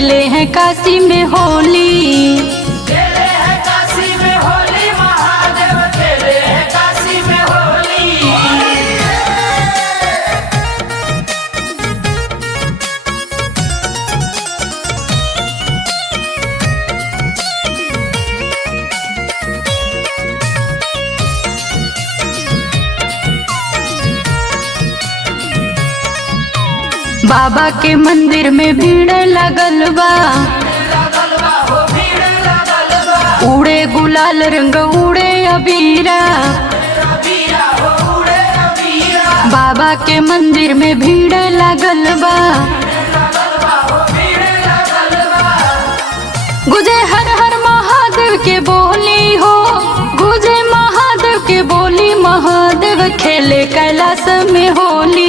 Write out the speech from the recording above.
खेले हैं काशी में होली। खेले हैं काशी में होली, महादेव खेले हैं काशी में होली। बाबा के मंदिर में भीड़ लगल बा, लगल बा हो भीड़ लगल बा। उड़े गुलाल रंग उड़े अबीरा। अबीरा हो उड़े अबीरा। बाबा के मंदिर में भीड़ लगल बा, लगल बा हो भीड़ लगल बा। गुजे हर हर महादेव के बोली हो, गुजे महादेव के बोली। महादेव खेले कैलाश में होली।